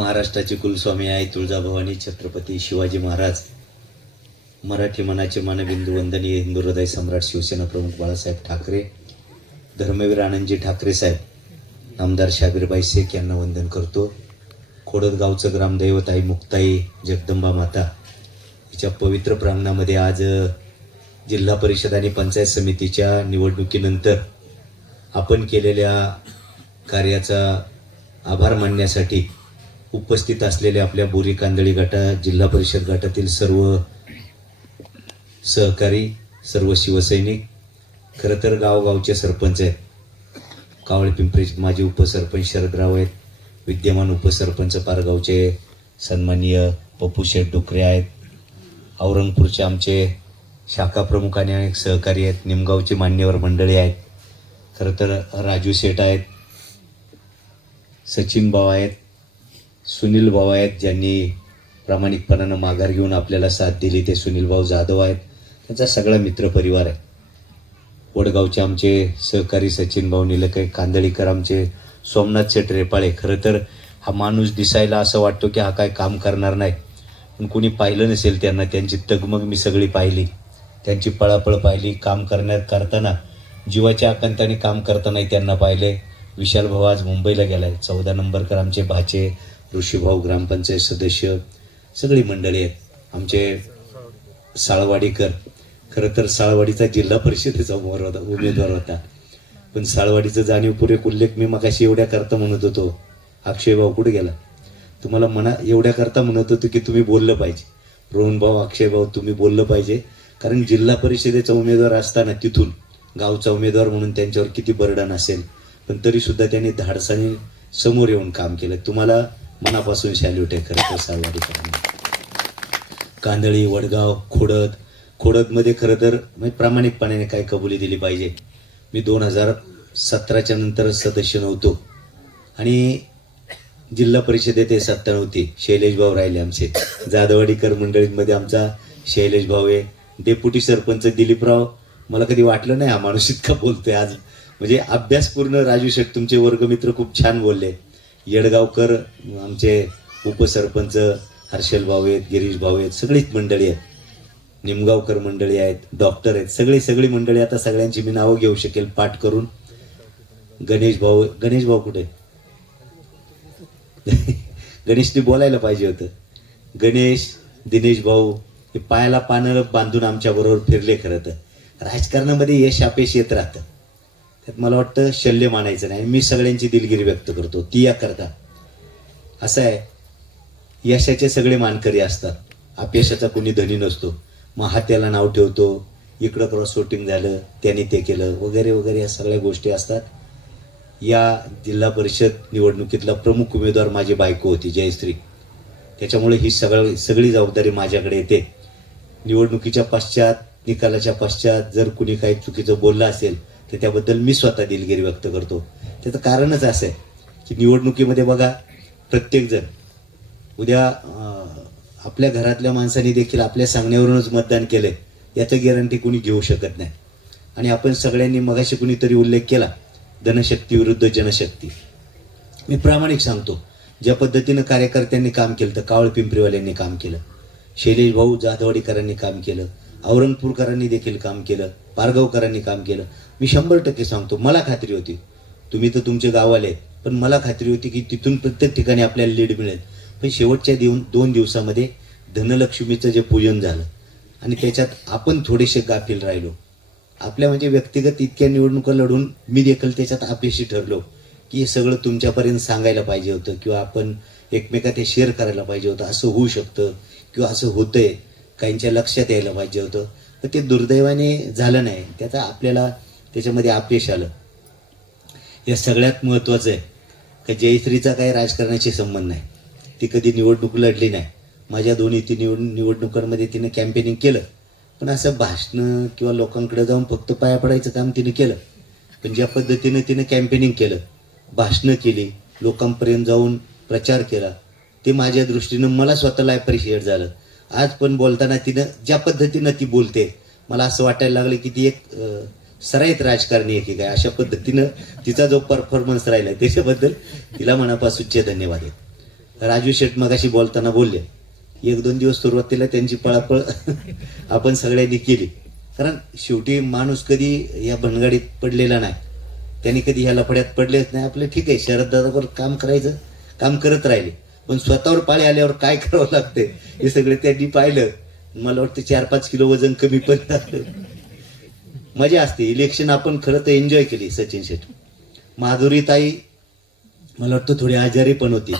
महाराष्ट्राचे कुलस्वामी आहे तुळजाभवानी छत्रपती शिवाजी महाराज मराठी मनाचे मानबिंदू वंदनीय हिंदू हृदय सम्राट शिवसेना प्रमुख बाळासाहेब ठाकरे धर्मवीर आनंदजी ठाकरे साहेब आमदार शाबीरबाई शेख यांना वंदन करतो. खोडदगावचं ग्रामदैवत आई मुक्ताई जगदंबा माता हिच्या पवित्र प्रांगणामध्ये आज जिल्हा परिषद आणि पंचायत समितीच्या निवडणुकीनंतर आपण केलेल्या कार्याचा आभार मानण्यासाठी उपस्थित असलेले आपल्या बोरी कांदळी गटा जिल्हा परिषद गटातील सर्व सहकारी सर्व शिवसैनिक खरं तर गावगावचे सरपंच आहेत. कावळे पिंपरीचे माजी उपसरपंच शरदराव आहेत. विद्यमान उपसरपंच पारगावचे सन्माननीय पप्पू शेठ डुकरे आहेत. औरंगपूरचे आमचे शाखा प्रमुख आणि अनेक सहकारी आहेत. निमगावचे मान्यवर मंडळी आहेत. खरं तर राजू शेठ आहेत. सचिन भाऊ आहेत. सुनील भाऊ आहेत ज्यांनी प्रामाणिकपणानं माघार घेऊन आपल्याला साथ दिली. ते सुनील भाऊ जाधव आहेत. त्यांचा सगळा मित्रपरिवार आहे. वडगावचे आमचे सहकारी सचिन भाऊ निलकय कांदळीकर आमचे सोमनाथ शेठ रेपाळे खरं तर हा माणूस दिसायला असं वाटतो की हा काय काम करणार नाही. पण कोणी पाहिलं नसेल त्यांना त्यांची तगमग मी सगळी पाहिली. त्यांची पळापळ पाहिली काम करण्यात करताना जीवाच्या आकांताने काम करतानाही त्यांना पाहिले. विशाल भाऊ आज मुंबईला गेला आहे चौदा नंबरकर आमचे भाचे ऋषीभाऊ ग्रामपंचायत सदस्य सगळी मंडळी आहेत. आमचे साळवाडीकर. खरं तर साळवाडीचा जिल्हा परिषदेचा उमेदवार होता उमेदवार होता. पण साळवाडीचं जाणीवपूर्वक उल्लेख मी मगाशी एवढ्या करता म्हणत होतो. अक्षय भाऊ कुठे गेला? तुम्हाला मना एवढ्या करता म्हणत होतो की तुम्ही बोललं पाहिजे. रोहन भाऊ अक्षय भाऊ तुम्ही बोललं पाहिजे. कारण जिल्हा परिषदेचा उमेदवार असताना तिथून गावचा उमेदवार म्हणून त्यांच्यावर किती बर्डन असेल. पण तरीसुद्धा त्यांनी धाडसाने समोर येऊन काम केलं. तुम्हाला मनापासून सॅल्यूट आहे खरं तर साळवाडीकरांना कांदळी वडगाव खोडद. खोडदमध्ये खरं तर म्हणजे प्रामाणिकपणाने काय कबुली दिली पाहिजे. मी दोन हजार सतराच्या नंतर सदस्य नव्हतो. आणि जिल्हा परिषदेत हे सत्ता नव्हती. शैलेश भाऊ राहिले आमचे. जाधववाडीकर मंडळींमध्ये आमचा शैलेश भाऊ आहे. डेप्युटी सरपंच दिलीपराव. मला कधी वाटलं नाही हा माणूस इतका बोलतोय आज. म्हणजे अभ्यासपूर्ण राजू शेठ तुमचे वर्गमित्र खूप छान बोलले. येडगावकर आमचे उपसरपंच हर्षल भाऊ आहेत गिरीश भाऊ आहेत सगळीच मंडळी आहेत. निमगावकर मंडळी आहेत डॉक्टर आहेत सगळी सगळी मंडळी आता सगळ्यांची मी नावं घेऊ शकेल पाठ करून. गणेश भाऊ गणेश भाऊ कुठे? गणेशने बोलायला पाहिजे होतं. गणेश दिनेश भाऊ हे पायाला पानं बांधून आमच्याबरोबर फिरले खरं तर. राजकारणामध्ये यश अपेश येत राहतं. त्यात मला वाटतं शल्य मानायचं नाही. मी सगळ्यांची दिलगिरी व्यक्त करतो. ती या करता. असं आहे. यशाचे सगळे मानकरी असतात. अपयशाचा कोणी धनी नसतो. मग हात्याला नाव ठेवतो. इकडं क्रॉस वोटिंग झालं त्यांनी ते केलं वगैरे वगैरे या सगळ्या गोष्टी असतात. या जिल्हा परिषद निवडणुकीतला प्रमुख उमेदवार माझी बायको होती जयश्री. त्याच्यामुळे ही सगळं सगळी जबाबदारी माझ्याकडे येते. निवडणुकीच्या पश्चात निकालाच्या पश्चात जर कुणी काही चुकीचं बोललं असेल तर त्याबद्दल मी स्वतः दिलगिरी व्यक्त करतो. त्याचं कारणच असं आहे की निवडणुकीमध्ये बघा प्रत्येकजण उद्या आपल्या घरातल्या माणसांनी देखील आपल्या सांगण्यावरूनच मतदान केलंय याचं गॅरंटी कुणी घेऊ शकत नाही. आणि आपण सगळ्यांनी मगाशी कुणीतरी उल्लेख केला धनशक्ती विरुद्ध जनशक्ती. मी प्रामाणिक सांगतो ज्या पद्धतीनं कार्यकर्त्यांनी काम केलं तर कावळ पिंपरीवाल्यांनी काम केलं शैलेश भाऊ जाधवडीकरांनी काम केलं औरंगपूरकरांनी देखील काम केलं पारगावकरांनी काम केलं. मी शंभर टक्के सांगतो मला खात्री होती. तुम्ही तर तुमचे गावाले आहेत, पण मला खात्री होती की तिथून प्रत्येक ठिकाणी आपल्याला लीड मिळेल. पण शेवटच्या देऊन दोन दिवसामध्ये धनलक्ष्मीचं जे पूजन झालं आणि त्याच्यात आपण थोडेसे गाफील राहिलो. आपल्या म्हणजे व्यक्तिगत इतक्या निवडणुका लढून मी देखील त्याच्यात अपयशी ठरलो की हे सगळं तुमच्यापर्यंत सांगायला पाहिजे होतं किंवा आपण एकमेकात हे शेअर करायला पाहिजे होतं असं होऊ शकतं किंवा असं होतंय. काहींच्या लक्षात यायला पाहिजे होतं. पण ते दुर्दैवाने झालं नाही. त्याचा आपल्याला त्याच्यामध्ये अपयश आलं. या सगळ्यात महत्त्वाचं आहे. का जयश्रीचा काही राजकारणाशी संबंध नाही. ती कधी निवडणूक लढली नाही. माझ्या दोन्ही ती निवड निवडणुकांमध्ये तिनं कॅम्पेनिंग केलं. पण असं भाषणं किंवा लोकांकडे जाऊन फक्त पाया पडायचं काम तिनं केलं. पण ज्या पद्धतीनं तिनं कॅम्पेनिंग केलं भाषणं केली लोकांपर्यंत जाऊन प्रचार केला ते माझ्या दृष्टीनं मला स्वतःला ॲप्रिशिएट झालं. आज पण बोलताना तिनं ज्या पद्धतीनं ती बोलते मला असं वाटायला लागलं की ती एक अं, सराईत राजकारणी आहे की काय अशा पद्धतीनं तिचा जो परफॉर्मन्स राहिला त्याच्याबद्दल तिला मनापासूनचे धन्यवाद आहेत. राजू शेठ मगाशी बोलताना बोलले एक दोन दिवस सुरुवातीला त्यांची पळापळ आपण सगळ्यांनी केली. कारण शेवटी माणूस कधी या भनगाडीत पडलेला नाही. त्यांनी कधी ह्या लफड्यात पडलेच नाही. आपलं ठीक आहे शरद दादावर काम करायचं काम करत राहिले. पण स्वतःवर पाळी आल्यावर काय करावं लागते हे सगळे त्यांनी पाहिलं. मला वाटतं चार पाच किलो वजन कमी पण झालं. मजा असते. इलेक्शन आपण खरं तर एन्जॉय केली सचिन शेठ. माधुरीताई मला वाटतं थोडी आजारी पण होती.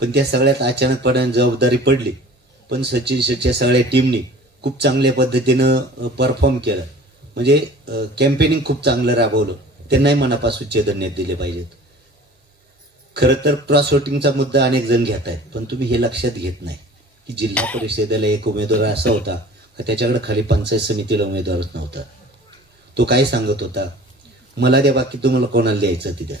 पण त्या सगळ्यात अचानकपणाने जबाबदारी पडली. पण सचिन शेठच्या सगळ्या टीमनी खूप चांगल्या पद्धतीनं परफॉर्म केलं. म्हणजे कॅम्पेनिंग खूप चांगलं राबवलं. त्यांनाही मनापासून धन्यवाद दिले पाहिजेत. खरं तर क्रॉस वोटिंगचा मुद्दा अनेक जण घेत आहेत पण तुम्ही हे लक्षात घेत नाही की जिल्हा परिषदेला एक उमेदवार असा होता का त्याच्याकडे खाली पंचायत समितीला उमेदवारच नव्हता. तो काय सांगत होता मला द्या बाकी तुम्हाला कोणाला द्यायचं तिथं?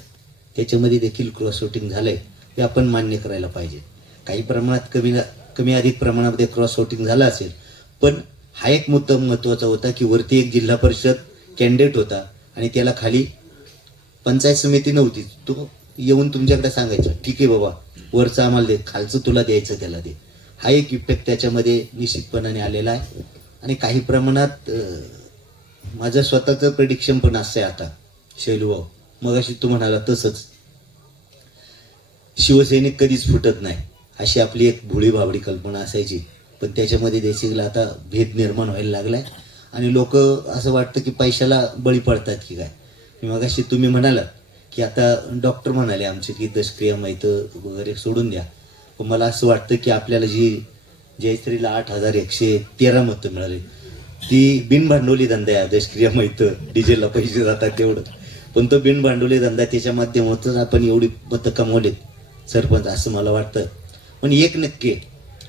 त्याच्यामध्ये देखील क्रॉस वोटिंग झालंय हे आपण मान्य करायला पाहिजे. काही प्रमाणात कमी कमी अधिक प्रमाणामध्ये क्रॉस वोटिंग झालं असेल पण हा एक मुद्दा महत्त्वाचा होता की वरती एक जिल्हा परिषद कॅन्डिडेट होता आणि त्याला खाली पंचायत समिती नव्हती. तो येऊन तुमच्याकडे सांगायचं ठीक आहे बाबा वरचं आम्हाला दे खालचं तुला द्यायचं त्याला दे. हा एक इफेक्ट त्याच्यामध्ये निश्चितपणाने आलेला आहे. आणि काही प्रमाणात माझं स्वतःचं प्रेडिक्शन पण असं आहे आता शैलूभाऊ मग अशी तू म्हणाला तसंच. शिवसैनिक कधीच फुटत नाही अशी आपली एक भोळी भाबडी कल्पना असायची. पण त्याच्यामध्ये देशिकला आता भेद निर्माण व्हायला लागलाय. आणि लोक असं वाटतं की पैशाला बळी पडतात की काय. मग अशी तुम्ही म्हणालात की आता डॉक्टर म्हणाले आमचे की दशक्रिया माहीत वगैरे सोडून द्या. पण मला असं वाटतं की आपल्याला जी जयश्रीला आठ हजार एकशे तेरा मतं मिळाले ती बिनभांडवली धंदा आहे दशक्रिया माहितं डिझेलला पैसे जातात तेवढं. पण तो बिनभांडवली धंदा त्याच्या माध्यमातून आपण एवढी मतं कमवलीत सरपंच असं मला वाटतं. पण एक नक्की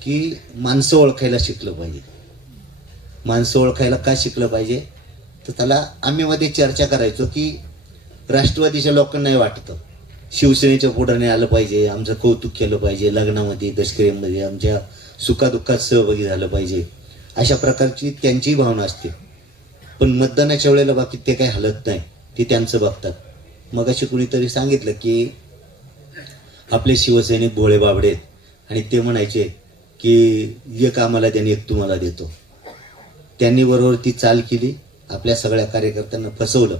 की माणसं ओळखायला शिकलं पाहिजे. माणसं ओळखायला का शिकलं पाहिजे? तर त्याला आम्ही मध्ये चर्चा करायचो की राष्ट्रवादीच्या लोकांनाही वाटतं. शिवसेनेच्या पुढाने आलं पाहिजे. आमचं कौतुक केलं पाहिजे. लग्नामध्ये दशक्रियेमध्ये आमच्या सुखादुःखात सहभागी झालं पाहिजे. अशा प्रकारची त्यांचीही भावना असते. पण मतदानाच्या वेळेला बाकी ते काही हलत नाही. ते त्यांचं बघतात. मग अशी कुणीतरी सांगितलं की आपले शिवसैनिक भोळे बाबडे आहेत. आणि ते म्हणायचे की एक आम्हाला त्यांनी एक तुम्हाला देतो. त्यांनी बरोबर ती चाल केली. आपल्या सगळ्या कार्यकर्त्यांना फसवलं.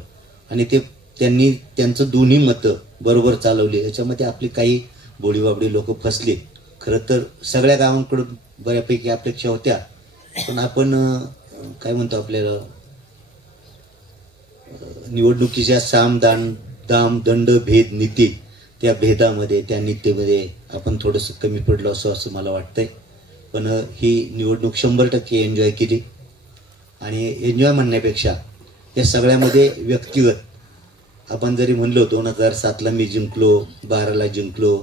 आणि ते त्यांनी त्यांचं दोन्ही मतं बरोबर चालवली. याच्यामध्ये आपली काही बोडीबाबडी लोक फसले. खरं तर सगळ्या गावांकडून बऱ्यापैकी अपेक्षा होत्या. पण आपण काय म्हणतो आपल्याला? निवडणुकीच्या साम दान दाम दंड भेद नीती त्या भेदामध्ये त्या नीतीमध्ये आपण थोडंसं कमी पडलो असं असं मला वाटतंय. पण ही निवडणूक शंभर टक्के एन्जॉय केली. आणि एन्जॉय म्हणण्यापेक्षा या सगळ्यामध्ये व्यक्तिगत आपण जरी म्हणलो दोन हजार सातला मी जिंकलो बाराला जिंकलो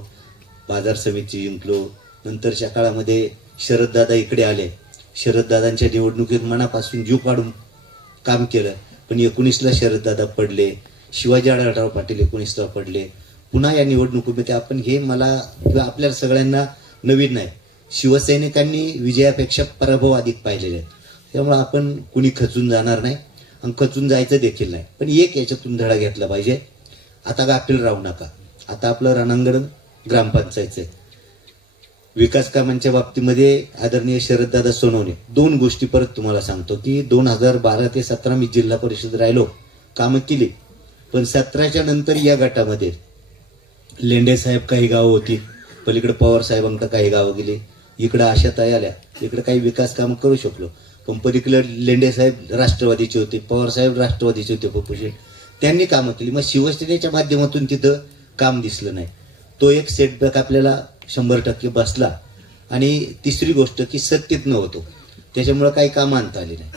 बाजार समिती जिंकलो नंतरच्या काळामध्ये शरददादा इकडे आले. शरददादांच्या निवडणुकीत मनापासून जीव काढून काम केलं. पण एकोणीसला शरददादा पडले शिवाजी आढळराव पाटील एकोणीसला पडले. पुन्हा या निवडणुकीमध्ये आपण हे मला किंवा आपल्या सगळ्यांना नवीन नाही शिवसैनिकांनी विजयापेक्षा पराभव अधिक पाहिलेले आहेत. त्यामुळं आपण कुणी खचून जाणार नाही. आणि खचून जायचं देखील नाही. पण एक याच्यातून धडा घेतला पाहिजे. आता गाफील राहू नका. आता आपलं रणांगण ग्रामपंचायतचं आहे. विकास कामांच्या बाबतीमध्ये आदरणीय शरददादा सोनवणे दोन गोष्टी परत तुम्हाला सांगतो की दोन हजार बारा ते सतरा मी जिल्हा परिषद राहिलो कामं केली. पण सतराच्या नंतर या गटामध्ये लेंडे साहेब काही गावं होती. पलीकडे पवार साहेबांकडे काही गावं गेली. इकडं आशाताई आल्या. इकडं काही विकास कामं करू शकलो. पण पलीकडे लेंडे साहेब राष्ट्रवादीचे होते पवारसाहेब राष्ट्रवादीचे होते पप्पूचे त्यांनी कामं केली. मग शिवसेनेच्या माध्यमातून तिथं काम दिसलं नाही. तो एक सेटबॅक आपल्याला शंभर टक्के बसला. आणि तिसरी गोष्ट की सत्तेत नव्हतो. त्याच्यामुळं काही कामं आणता आली नाही.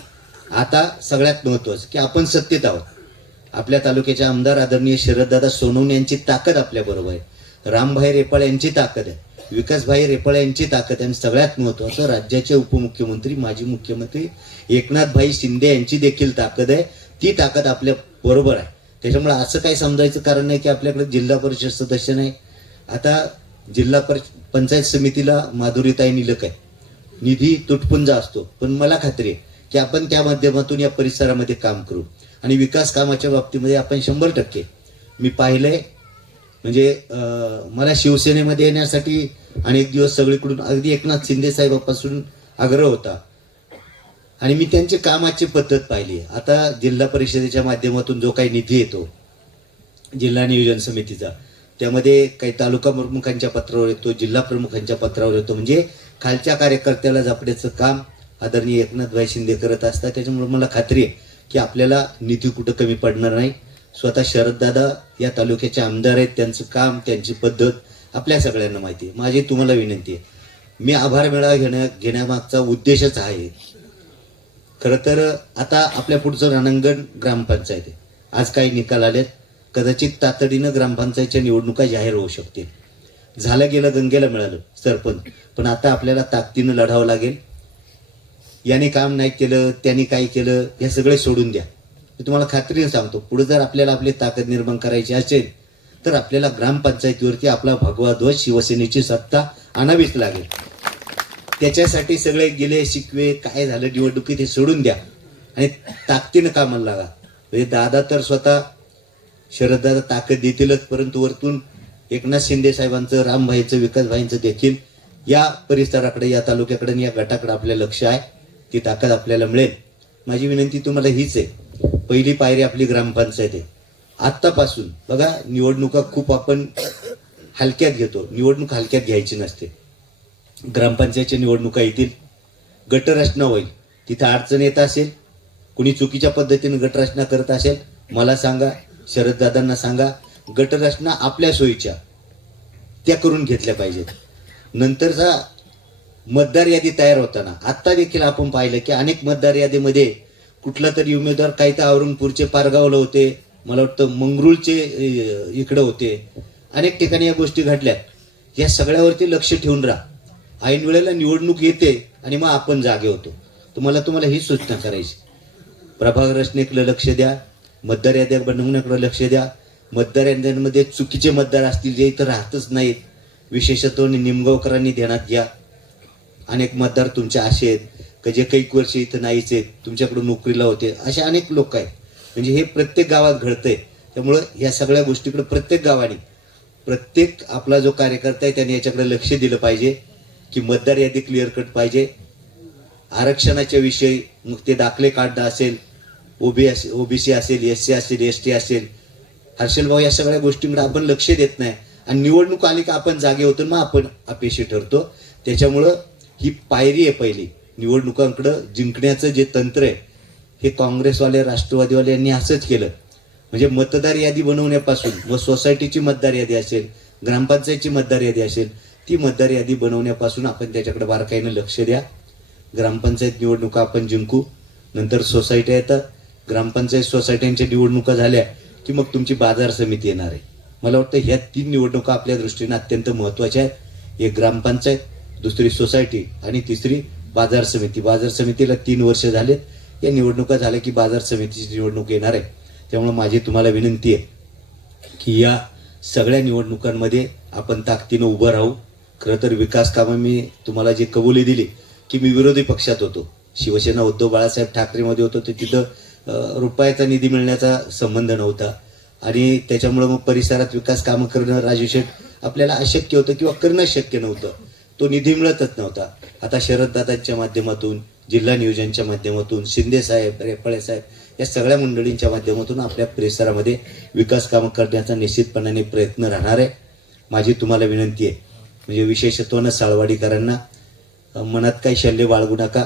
आता सगळ्यात महत्त्वाचं की आपण सत्तेत आहोत. आपल्या तालुक्याचे आमदार आदरणीय शरददादा सोनवणे यांची ताकद आपल्याबरोबर आहे. रामभाई रेपाळ यांची ताकद आहे. विकासभाई रेपाळ यांची ताकद आणि सगळ्यात महत्वाचं राज्याचे उपमुख्यमंत्री माजी मुख्यमंत्री एकनाथभाई शिंदे यांची देखील ताकद आहे. ती ताकद आपल्या बरोबर आहे. त्याच्यामुळे असं काही समजायचं कारण नाही की आपल्याकडे जिल्हा परिषद सदस्य नाही. आता जिल्हा परिषद पंचायत समितीला माधुरीताई निलक आहे. निधी तुटपुंजा असतो. पण मला खात्री आहे की आपण त्या माध्यमातून या परिसरामध्ये काम करू. आणि विकास कामाच्या बाबतीमध्ये आपण शंभर टक्के. मी पाहिलंय म्हणजे मला शिवसेनेमध्ये येण्यासाठी अनेक दिवस सगळीकडून अगदी एकनाथ शिंदे साहेबापासून आग्रह होता. आणि मी त्यांची कामाची पद्धत पाहिली. आता जिल्हा परिषदेच्या माध्यमातून जो काही निधी येतो जिल्हा नियोजन समितीचा त्यामध्ये काही तालुका प्रमुखांच्या पत्रावर येतो जिल्हा प्रमुखांच्या पत्रावर येतो. म्हणजे खालच्या कार्यकर्त्याला जपण्याचं काम आदरणीय एकनाथभाई शिंदे करत असतात. त्याच्यामुळे मला खात्री आहे की आपल्याला निधी कुठं कमी पडणार नाही. स्वतः शरददादा या तालुक्याचे आमदार आहेत त्यांचं काम त्यांची पद्धत आपल्या सगळ्यांना माहिती आहे. माझी तुम्हाला विनंती आहे. मी आभार मेळावा घेण्या घेण्यामागचा उद्देशच आहे. खरं तर आता आपल्या पुढचं रणांगण ग्रामपंचायत आहे. आज काही निकाल आलेत. कदाचित तातडीनं ग्रामपंचायतच्या निवडणुका जाहीर होऊ शकतील. झालं गेलं गंगेला मिळालं सरपंच. पण आता आपल्याला ताकदीनं लढावं लागेल. याने काम नाही केलं त्याने काय केलं हे सगळे सोडून द्या. मी तुम्हाला खात्रीने सांगतो पुढे जर आपल्याला आपली ताकद निर्माण करायची असेल तर आपल्याला ग्रामपंचायतीवरती आपला भगवा ध्वज शिवसेनेची सत्ता आणावीच लागेल. त्याच्यासाठी सगळे गेले शिकवे काय झालं निवडणुकीत हे सोडून द्या. आणि ताकदीनं कामाला लागा. म्हणजे दादा तर स्वतः शरददादा ताकद देतीलच परंतु वरतून एकनाथ शिंदे साहेबांचं रामभाईचं विकासभाईंचं देखील या परिसराकडे या तालुक्याकडे आणि या गटाकडे आपलं लक्ष आहे ती ताकद आपल्याला मिळेल. माझी विनंती तुम्हाला हीच आहे. पहिली पायरी आपली ग्रामपंचायत आहे. आत्तापासून बघा निवडणुका खूप आपण हलक्यात घेतो. निवडणूक हलक्यात घ्यायची नसते. ग्रामपंचायतच्या निवडणुका येतील. गटरचना होईल. तिथं अडचण येत असेल कुणी चुकीच्या पद्धतीने गटरचना करत असेल मला सांगा शरददादांना सांगा गटरचना आपल्या सोयीच्या त्या करून घेतल्या पाहिजेत. नंतरचा मतदार यादी तयार होताना. आत्ता देखील आपण पाहिलं की अनेक मतदार यादीमध्ये कुठला तरी उमेदवार काही तर औरंगपूरचे पारगावला होते. मला वाटतं मंगरुळचे इकडं होते. अनेक ठिकाणी या गोष्टी घडल्या या सगळ्यावरती लक्ष ठेवून राहा. ऐन वेळेला निवडणूक येते आणि मग आपण जागे होतो. तुम्हाला तुम्हाला ही सूचना करायची. प्रभाग रचनेकडे लक्ष द्या. मतदार याद्या बनवण्याकडे लक्ष द्या. मतदार याद्यांमध्ये चुकीचे मतदार असतील जे इथं राहतच नाहीत. विशेषत्व निमगावकरांनी ध्यानात घ्या. अनेक मतदार तुमचे असे आहेत. का जे काही वर्ष इथं नाहीच आहेत तुमच्याकडून नोकरीला होते असे अनेक लोक आहेत. म्हणजे हे प्रत्येक गावात घडतंय. त्यामुळं या सगळ्या गोष्टीकडे प्रत्येक गावाने प्रत्येक आपला जो कार्यकर्ता आहे त्याने याच्याकडे लक्ष दिलं पाहिजे की मतदार यादी क्लिअर कट पाहिजे. आरक्षणाच्या विषयी मग ते दाखले काढणं असेल ओबी असेल ओबीसी असेल एस सी असेल एस टी असेल. हर्षल भाऊ या सगळ्या गोष्टींकडे आपण लक्ष देत नाही. आणि निवडणूक आली का आपण जागे होतो मग आपण अपयशी ठरतो. त्याच्यामुळं ही पायरी आहे पहिली. निवडणुकांकडं जिंकण्याचं जे तंत्र आहे हे काँग्रेसवाले राष्ट्रवादीवाले यांनी असंच केलं. म्हणजे मतदार यादी बनवण्यापासून व सोसायटीची मतदार यादी असेल ग्रामपंचायतची मतदार यादी असेल ती मतदार यादी बनवण्यापासून आपण त्याच्याकडे बारकाईनं लक्ष द्या. ग्रामपंचायत निवडणुका आपण जिंकू नंतर सोसायट्या येतात ग्रामपंचायत सोसायट्यांच्या निवडणुका झाल्या की मग तुमची बाजार समिती येणार आहे. मला वाटतं ह्या तीन निवडणुका आपल्या दृष्टीनं अत्यंत महत्त्वाच्या आहेत. एक ग्रामपंचायत दुसरी सोसायटी आणि तिसरी बाजार समिती. बाजार समितीला तीन वर्ष झालेत. या निवडणुका झाल्या की बाजार समितीची निवडणूक येणार आहे. त्यामुळे माझी तुम्हाला विनंती आहे की या सगळ्या निवडणुकांमध्ये आपण ताकदीनं उभं राहू. खरं तर विकास कामं मी तुम्हाला जी कबुली दिली की मी विरोधी पक्षात होतो. शिवसेना उद्धव बाळासाहेब ठाकरेमध्ये होतो ते तिथं रुपयाचा निधी मिळण्याचा संबंध नव्हता. आणि त्याच्यामुळं मग परिसरात विकास कामं करणं राजू शेठ आपल्याला अशक्य होतं किंवा करणं शक्य नव्हतं. तो निधी मिळतच नव्हता. आता शरददादांच्या माध्यमातून जिल्हा नियोजनच्या माध्यमातून शिंदे साहेब रेफळे साहेब या सगळ्या मंडळींच्या माध्यमातून आपल्या परिसरामध्ये विकास कामं करण्याचा निश्चितपणाने प्रयत्न राहणार आहे. माझी तुम्हाला विनंती आहे. म्हणजे विशेषत्वानं साळवाडीकरांना मनात काही शल्य बाळगू नका.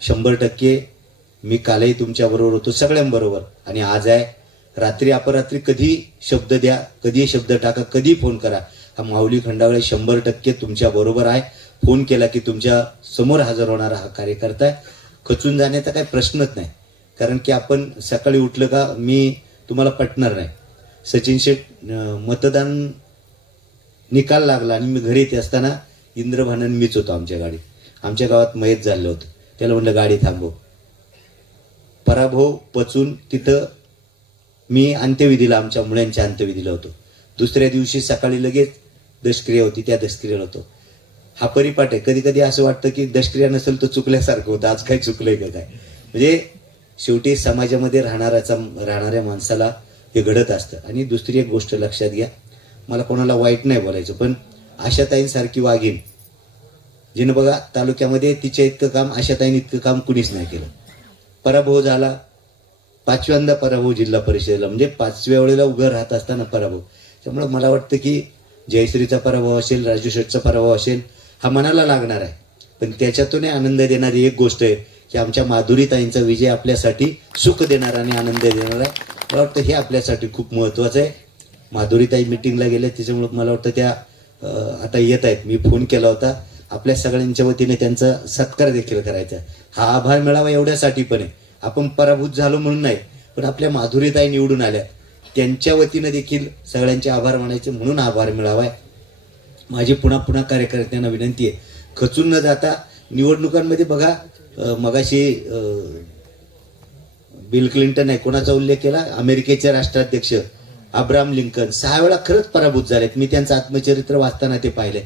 शंभर टक्के मी कालही तुमच्याबरोबर होतो सगळ्यांबरोबर. आणि आज आहे. रात्री अपरात्री कधी शब्द द्या कधी शब्द टाका कधी फोन करा. हा माऊली खंडावळे शंभर टक्के तुमच्या बरोबर आहे. फोन केला की तुमच्यासमोर हजर होणारा हा कार्यकर्ता आहे. खचून जाण्याचा काही प्रश्नच नाही. कारण की आपण सकाळी उठलं का मी तुम्हाला पटणार नाही. सचिन शेठ मतदान निकाल लागला आणि मी घरी येते असताना इंद्रभानन मीच होतो आमच्या गाडीत. आमच्या गावात मयत झालं होतं. त्याला म्हणलं गाडी थांबव. पराभव पचून तिथं मी अंत्यविधीला आमच्या मुलांच्या अंत्यविधीला होतो. दुसऱ्या दिवशी सकाळी लगेच दशक्रिया होती त्या दशक्रियाला होतो. हा परिपाठ आहे. कधी कधी असं वाटतं की दशक्रिया नसेल तर चुकल्यासारखं होतं. आज काय चुकलंय का काय? म्हणजे शेवटी समाजामध्ये राहणाऱ्याचा राहणाऱ्या माणसाला हे घडत असतं. आणि दुसरी एक गोष्ट लक्षात घ्या. मला कोणाला वाईट नाही बोलायचं पण आशाताईंसारखी वाघीण जिनं बघा तालुक्यामध्ये तिच्या इतकं काम आशाताईन इतकं काम कुणीच नाही केलं. पराभव झाला. पाचव्यांदा पराभव जिल्हा परिषदेला म्हणजे पाचव्या वेळेला उभं राहत असताना पराभव. त्यामुळं मला वाटतं की जयश्रीचा पराभव असेल राजू शेठचा पराभव असेल हा मनाला लागणार आहे. पण त्याच्यातूनही आनंद देणारी एक गोष्ट आहे की आमच्या माधुरीताईंचा विजय आपल्यासाठी सुख देणार आणि आनंद देणार आहे. मला वाटतं हे आपल्यासाठी खूप महत्त्वाचं आहे. माधुरीताई मिटिंगला गेल्या त्याच्यामुळं मला वाटतं त्या आता येत आहेत. मी फोन केला होता. आपल्या सगळ्यांच्या वतीने त्यांचा सत्कार देखील करायचा आहे. हा आभार मिळावा एवढ्यासाठी पण आहे. आपण पराभूत झालो म्हणून नाही पण आपल्या माधुरीताई निवडून आल्या. त्यांच्या वतीनं देखील सगळ्यांचे आभार मानायचे म्हणून आभार मिळावा आहे माझी पुन्हा पुन्हा कार्यकर्त्यांना विनंती आहे. खचून न जाता निवडणुकांमध्ये बघा मगाशी बिल क्लिंटन आहे कोणाचा उल्लेख केला? अमेरिकेचे राष्ट्राध्यक्ष अब्राम लिंकन. सहा वेळा खरंच पराभूत झालेत. मी त्यांचं आत्मचरित्र वाचताना ते पाहिले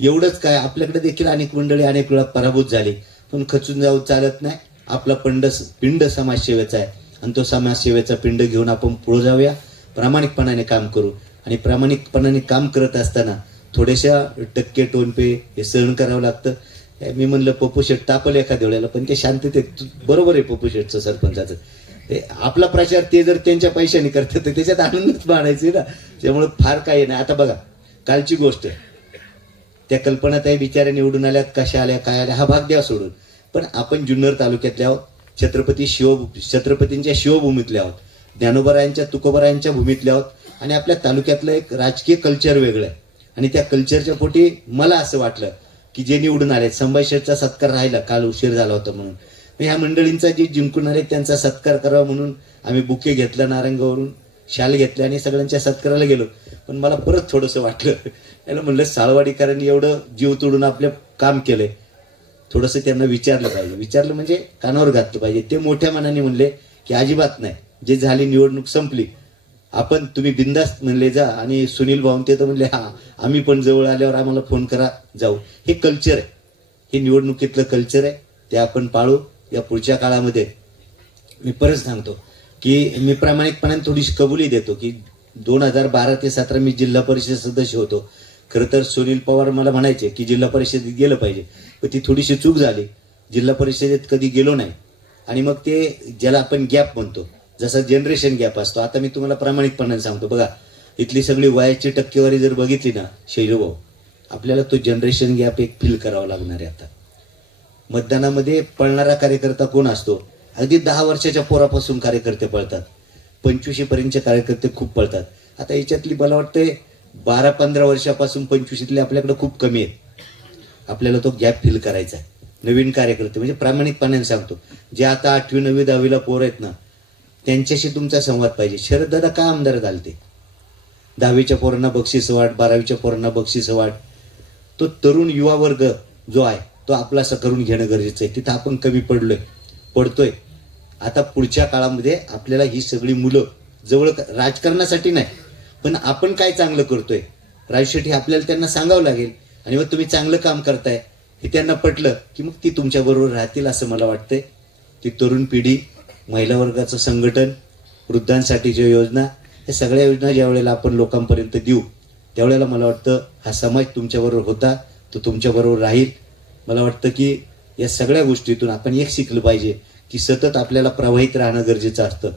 एवढंच काय आपल्याकडे देखील अनेक मंडळी अनेक वेळा पराभूत झाली. पण खचून जाऊ चालत नाही. आपला पंड पिंड समाजसेवेचा आहे. आणि तो समाजसेवेचा पिंड घेऊन आपण पुढे जाऊया. प्रामाणिकपणाने काम करू. आणि प्रामाणिकपणाने काम करत असताना थोड्याशा टक्के टोनपे हे सहन करावं लागतं. मी म्हणलं पप्पू शेट तापलं एखाद्या वेळेला पण ते शांततेत बरोबर आहे पप्पू शेटचं सरपंचाचं. ते आपला प्रचार ते जर त्यांच्या पैशाने करतात तर त्याच्यात आनंदच मानायचे ना. त्यामुळे फार काही नाही. आता बघा कालची गोष्ट. त्या कल्पनाताई बिचाऱ्या निवडून आल्यात कशा आल्या काय आल्या हा भाग द्या सोडून. पण आपण जुन्नर तालुक्यातल्या आहोत छत्रपती शिव छत्रपतींच्या शिवभूमीतल्या आहोत. ज्ञानोबरायांच्या तुकोबरायांच्या भूमीतल्या आहोत. आणि आपल्या तालुक्यातलं एक राजकीय कल्चर वेगळं आहे. आणि त्या कल्चरच्या पोटी मला असं वाटलं की जे निवडून आले संभाषेचा सत्कार राहिला काल उशीर झाला होता म्हणून. मग ह्या मंडळींचा जे जिंकून आले त्यांचा सत्कार करावा म्हणून आम्ही बुके घेतला नारंगावरून शाल घेतले आणि सगळ्यांच्या सत्काराला गेलो. पण मला परत थोडंसं वाटलं त्याला म्हणलं साळवाडीकरांनी एवढं जीव तोडून आपलं काम केलंय. थोडंसं त्यांना विचारलं पाहिजे. विचारलं म्हणजे कानावर घातलं पाहिजे. ते मोठ्या मनाने म्हणले की अजिबात नाही. जे झाली निवडणूक संपली आपण तुम्ही बिंदास्त म्हणले जा आणि सुनील भावंते तर म्हणले हा आम्ही पण जवळ आल्यावर आम्हाला फोन करा जाऊ. हे कल्चर आहे. हे निवडणुकीतलं कल्चर आहे. ते आपण पाळू. या पुढच्या काळामध्ये मी परत सांगतो की मी प्रामाणिकपणाने थोडीशी कबुली देतो की दोन हजार बारा ते सतरा मी जिल्हा परिषद सदस्य होतो. खरं तर सुनील पवार मला म्हणायचे की जिल्हा परिषदेत गेलं पाहिजे. पण ती थोडीशी चूक झाली. जिल्हा परिषदेत कधी गेलो नाही. आणि मग ते ज्याला आपण गॅप म्हणतो जसा जनरेशन गॅप असतो. आता मी तुम्हाला प्रामाणिकपणाने सांगतो. बघा इथली सगळी वयाची टक्केवारी जर बघितली ना शैलूभाऊ आपल्याला तो जनरेशन गॅप एक फील करावा लागणार आहे आता. मतदानामध्ये पळणारा कार्यकर्ता कोण असतो? अगदी दहा वर्षाच्या पोरापासून कार्यकर्ते पळतात. पंचवीशीपर्यंतचे कार्यकर्ते खूप पळतात. आता याच्यातली मला वाटते बारा पंधरा वर्षापासून पंचवीशीतले आपल्याकडे खूप कमी आहेत. आपल्याला तो गॅप फिल करायचा आहे. नवीन कार्यकर्ते म्हणजे प्रामाणिकपणाने सांगतो. जे आता आठवी नववी दहावीला पोर आहेत ना त्यांच्याशी तुमचा संवाद पाहिजे. शरद दादा का आमदार घालते दहावीच्या पोरांना बक्षीस वाट बारावीच्या पोरांना बक्षीस वाट तो तरुण युवा वर्ग जो आहे तो आपलासा करून घेणं गरजेचं आहे. तिथं आपण कमी पडलोय पडतोय. आता पुढच्या काळामध्ये आपल्याला ही सगळी मुलं जवळ राजकारणासाठी नाही पण आपण काय चांगलं करतोय? राजशेठी आपल्याला त्यांना सांगावं लागेल. आणि मग तुम्ही चांगलं काम करताय. हे त्यांना पटलं की मग ती तुमच्याबरोबर राहतील असं मला वाटतंय. ती तरुण पिढी महिला वर्गाचं संघटन वृद्धांसाठीच्या योजना या सगळ्या योजना ज्या वेळेला आपण लोकांपर्यंत देऊ त्यावेळेला मला वाटतं हा समाज तुमच्याबरोबर होता तो तुमच्याबरोबर राहील. मला वाटतं की या सगळ्या गोष्टीतून आपण एक शिकलं पाहिजे की सतत आपल्याला प्रवाहित राहणं गरजेचं असतं.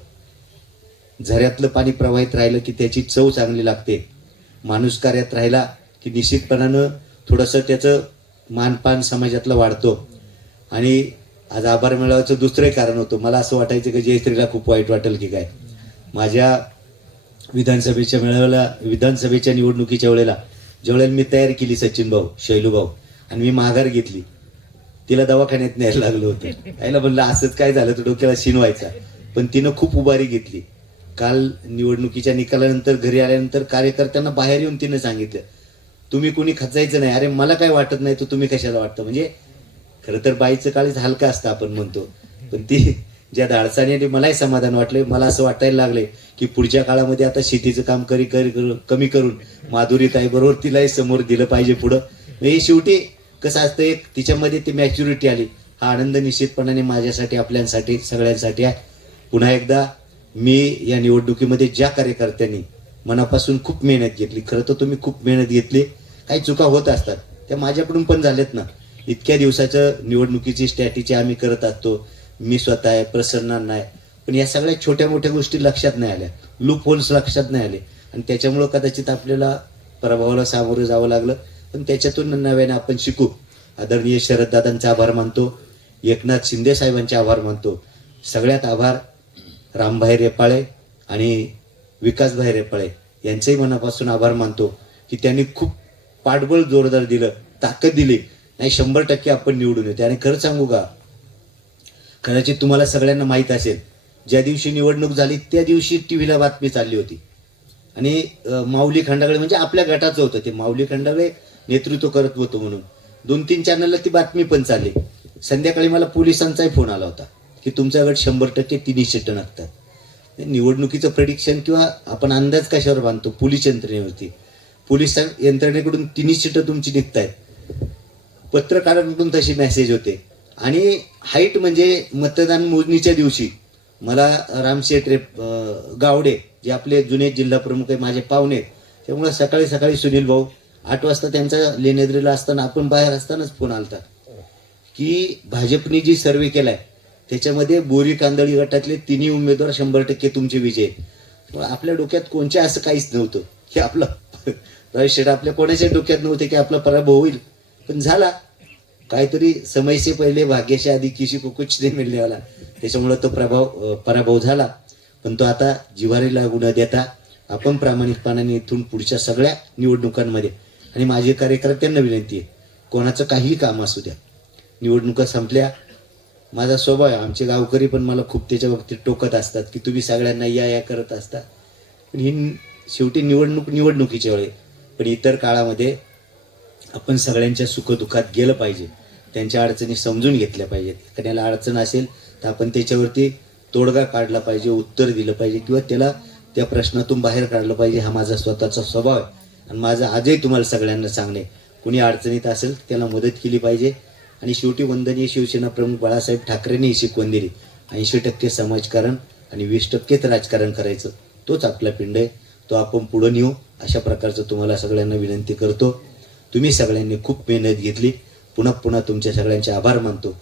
झऱ्यातलं पाणी प्रवाहित राहिलं की त्याची चव चांगली लागते. माणूस कार्यात राहिला की निश्चितपणानं थोडंसं त्याचं मानपान समाजातलं वाढतो. आणि आज आभार मिळावाचं दुसरंही कारण होतं. मला असं वाटायचं की जयश्रीला खूप वाईट वाटेल की काय. माझ्या विधानसभेच्या मेळाव्याला विधानसभेच्या निवडणुकीच्या वेळेला ज्यावेळेला मी तयारी केली सचिन भाऊ शैलू भाऊ आणि मी माघार घेतली तिला दवाखान्यात न्यायला लागलो होतं. आईला म्हणलं असंच काय झालं? तर डोक्याला शिन व्हायचा. पण तिनं खूप उभारी घेतली. काल निवडणुकीच्या निकालानंतर घरी आल्यानंतर कार्यकर्त्यांना बाहेर येऊन तिनं सांगितलं तुम्ही कोणी खचायचं नाही. अरे मला काय वाटत नाही तर तुम्ही कशाला वाटतं? म्हणजे खरं तर बाईचं काळीच हलकं असतं आपण म्हणतो. पण ती ज्या धाडसाने मलाही समाधान वाटले मला असं वाटायला लागले की पुढच्या काळामध्ये आता शेतीचं काम करी करी कमी करून माधुरी ताई बरोबर तिलाही समोर दिलं पाहिजे पुढं. म्हणजे हे शेवटी कसं असतं एक तिच्यामध्ये ती मॅच्युरिटी आली. हा आनंद निश्चितपणाने माझ्यासाठी आपल्यासाठी सगळ्यांसाठी आहे. पुन्हा एकदा मी या निवडणुकीमध्ये ज्या कार्यकर्त्यांनी मनापासून खूप मेहनत घेतली खरं तर तुम्ही खूप मेहनत घेतली काही चुका होत असतात त्या माझ्याकडून पण झाल्यात ना. इतक्या दिवसाचं निवडणुकीची स्ट्रॅटेजी आम्ही करत असतो. मी स्वतः आहे प्रसन्न नाही. पण या सगळ्या छोट्या मोठ्या गोष्टी लक्षात नाही आल्या. लूप होल्स लक्षात नाही आले. आणि त्याच्यामुळं कदाचित आपल्याला पराभवाला सामोरं जावं लागलं. पण त्याच्यातून नव्याने आपण शिकू. आदरणीय शरददादांचा आभार मानतो. एकनाथ शिंदे साहेबांचे आभार मानतो. सगळ्यात आभार रामभाई रेपाळे आणि विकासभाई रेपाळे यांचेही मनापासून आभार मानतो की त्यांनी खूप पाठबळ जोरदार दिलं ताकद दिली. नाही शंभर टक्के आपण निवडून येते आणि खरं सांगू का? कदाचित तुम्हाला सगळ्यांना माहीत असेल ज्या दिवशी निवडणूक झाली त्या दिवशी टी व्हीला बातमी चालली होती. आणि माऊली खंडागळे म्हणजे आपल्या गटाचं होतं ते. माऊली खंडागळे नेतृत्व करत होतो म्हणून. दोन तीन चॅनलला ती बातमी पण चालली. संध्याकाळी मला पोलिसांचाही फोन आला होता की तुमचा गट शंभर टक्के तिन्ही सीटं लागतात निवडणुकीचं प्रडिक्शन किंवा आपण अंदाज कशावर बांधतो? पोलीस यंत्रणेवरती. पोलीस यंत्रणेकडून तिन्ही सीटं तुमची निघत आहेत पत्रकारांकडून तशी मेसेज होते. आणि हाईट म्हणजे मतदान मोजणीच्या दिवशी. मला रामशेठ रे गावडे जे आपले जुने जिल्हा प्रमुख आहे माझे पाहुणे त्यामुळे सकाळी सकाळी सुनील भाऊ आठ वाजता त्यांचा लेनेद्रीला असताना आपण बाहेर असतानाच फोन आलता. की भाजपने जी सर्वे केलाय त्याच्यामध्ये बोरी कांदळी गटातले तिन्ही उमेदवार शंभर टक्के तुमचे विजय. आपल्या डोक्यात कोणच्या असं काहीच नव्हतं की आपलं राजशेठ आपल्या कोणाच्या डोक्यात नव्हते की आपला पराभव होईल. पण झाला. काहीतरी समय से पहिले भाग्याच्या आधी किशी कुकुच नाही मिळणे त्याच्यामुळं तो प्रभाव पराभव झाला. पण तो आता जिव्हारी लागू न देता आपण प्रामाणिकपणाने इथून पुढच्या सगळ्या निवडणुकांमध्ये आणि माझे कार्यकर्त्यांना विनंती आहे कोणाचं काहीही काम असू द्या. निवडणुका संपल्या. माझा स्वभाव आहे आमचे गावकरी पण मला खूप त्याच्या बाबतीत टोकत असतात की तुम्ही सगळ्यांना या या करत असता. पण ही शेवटी निवडणूक निवडणुकीच्या वेळी पण इतर काळामध्ये आपण सगळ्यांच्या सुखदुःखात गेलं पाहिजे. त्यांच्या अडचणी समजून घेतल्या पाहिजेत. एखाद्याला अडचण असेल तर आपण त्याच्यावरती तोडगा काढला पाहिजे उत्तर दिलं पाहिजे किंवा त्याला त्या प्रश्नातून बाहेर काढलं पाहिजे. हा माझा स्वतःचा स्वभाव आहे. आणि माझं आजही तुम्हाला सगळ्यांना सांगणे कुणी अडचणीत असेल त्याला मदत केली पाहिजे. आणि शेवटी वंदनीय शिवसेना प्रमुख बाळासाहेब ठाकरेंनी ही शिकवण दिली. ऐंशी टक्के समाजकारण आणि वीस टक्केच राजकारण करायचं तोच आपला पिंड आहे. तो आपण पुढं नेऊ अशा प्रकारचं तुम्हाला सगळ्यांना विनंती करतो. तुम्ही सगळ्यांनी खूप मेहनत घेतली. पुन्हा पुन्हा तुमच्या सगळ्यांचे आभार मानतो.